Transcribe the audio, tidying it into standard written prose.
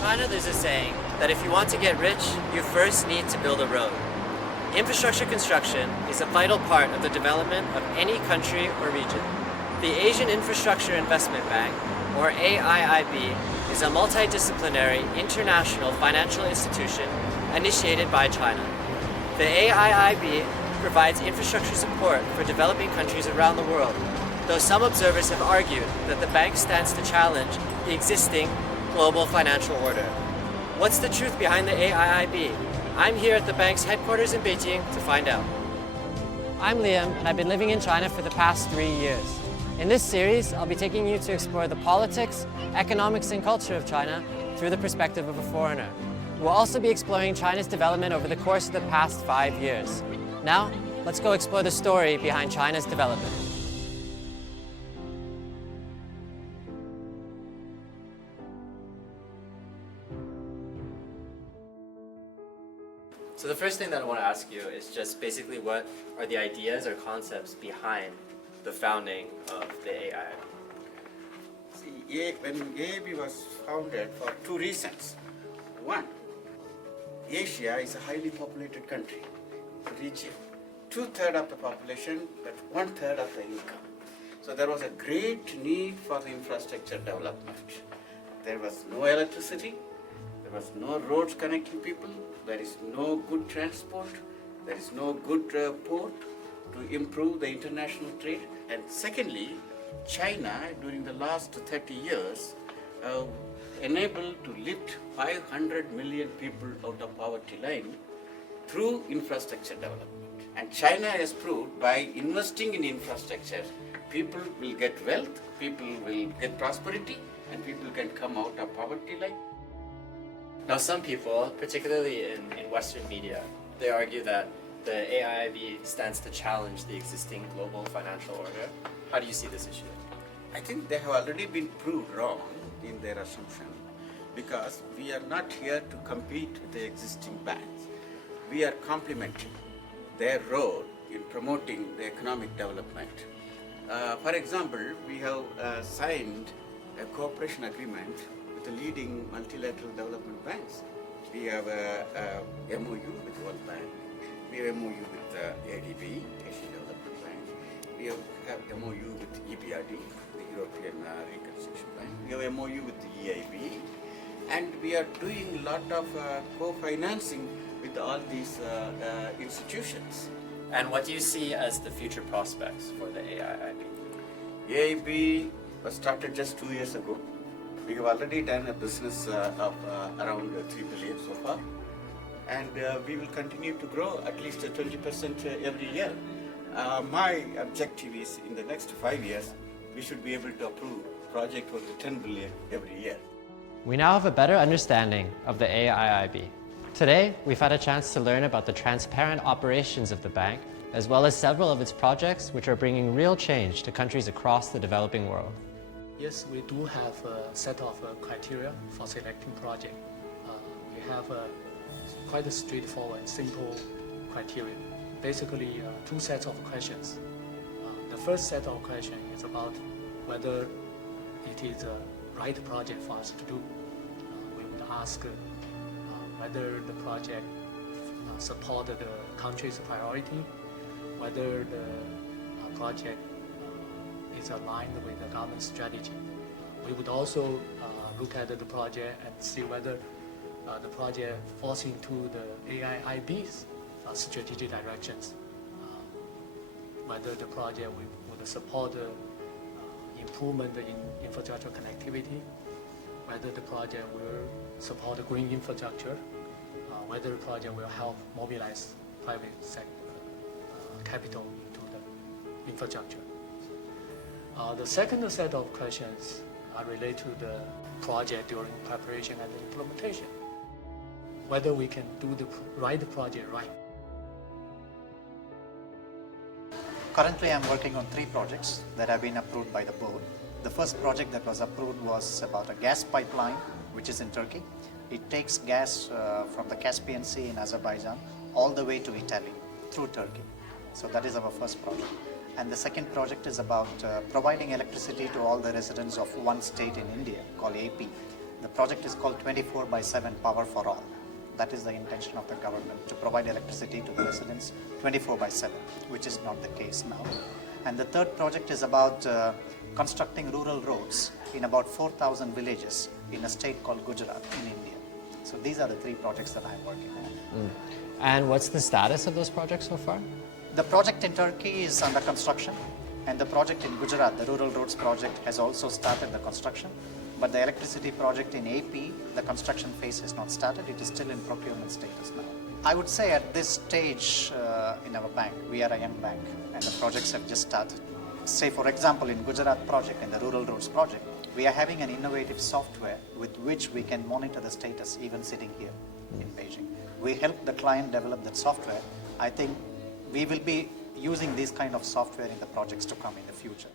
China, there's a saying that if you want to get rich, you first need to build a road. Infrastructure construction is a vital part of the development of any country or region. The Asian Infrastructure Investment Bank, or AIIB, is a multidisciplinary international financial institution initiated by China. The AIIB provides infrastructure support for developing countries around the world, though some observers have argued that the bank stands to challenge the existing global financial order. What's the truth behind the AIIB? I'm here at the bank's headquarters in Beijing to find out. I'm Liam, and I've been living in China for the past 3 years. In this series, I'll be taking you to explore the politics, economics, and culture of China through the perspective of a foreigner. We'll also be exploring China's development over the course of the past 5 years. Now, let's go explore the story behind China's development. So the first thing that I want to ask you is just basically what are the ideas or concepts behind the founding of the AIIB? See, when AIIB was founded for two reasons. One, Asia is a highly populated country, region. 2/3 of the population, but 1/3 of the income. So there was a great need for the infrastructure development. There was no electricity, there was no roads connecting people, there is no good transport, there is no good port to improve the international trade. And secondly, China during the last 30 years enabled to lift 500 million people out of poverty line through infrastructure development. And China has proved by investing in infrastructure, people will get wealth, people will get prosperity, and people can come out of poverty line. Now some people, particularly in Western media, they argue that the AIIB stands to challenge the existing global financial order. How do you see this issue? I think they have already been proved wrong in their assumption, because we are not here to compete with the existing banks. We are complementing their role in promoting the economic development. For example, we have signed a cooperation agreement with the leading multilateral development banks. We have a MOU with World Bank. We have MOU with AIIB, Asian Development Bank. We have MOU with EBRD, the European Reconstruction Bank. We have MOU with the EIB, and we are doing a lot of co-financing with all these institutions. And what do you see as the future prospects for the AIIB? AIB was started just 2 years ago. We have already done a business of around 3 billion so far, and we will continue to grow at least 20% every year. My objective is in the next 5 years, we should be able to approve project worth 10 billion every year. We now have a better understanding of the AIIB. Today, we've had a chance to learn about the transparent operations of the bank, as well as several of its projects which are bringing real change to countries across the developing world. Yes, we do have a set of criteria for selecting project. We have quite a straightforward, simple criteria. Basically, two sets of questions. The first set of questions is about whether it is the right project for us to do. We would ask whether the project supported the country's priority, whether the project is aligned with the government strategy. We would also look at the project and see whether the project falls into the AIIB's strategic directions, whether the project would support the improvement in infrastructure connectivity, whether the project will support the green infrastructure, whether the project will help mobilize private sector capital into the infrastructure. The second set of questions are related to the project during preparation and implementation, whether we can do the right project right. Currently, I'm working on 3 projects that have been approved by the board. The first project that was approved was about a gas pipeline, which is in Turkey. It takes gas from the Caspian Sea in Azerbaijan all the way to Italy through Turkey. So that is our first project. And the second project is about providing electricity to all the residents of one state in India called AP. The project is called 24/7 Power for All. That is the intention of the government, to provide electricity to the residents 24/7, which is not the case now. And the third project is about constructing rural roads in about 4,000 villages in a state called Gujarat in India. So these are the three projects that I'm working on. And what's the status of those projects so far? The project in Turkey is under construction, and the project in Gujarat, the rural roads project, has also started the construction. But the electricity project in AP, the construction phase has not started. It is still in procurement status now. I would say at this stage in our bank, we are a young bank, and the projects have just started. Say, for example, in Gujarat project, in the rural roads project, we are having an innovative software with which we can monitor the status even sitting here in Beijing. We help the client develop that software. I think we will be using this kind of software in the projects to come in the future.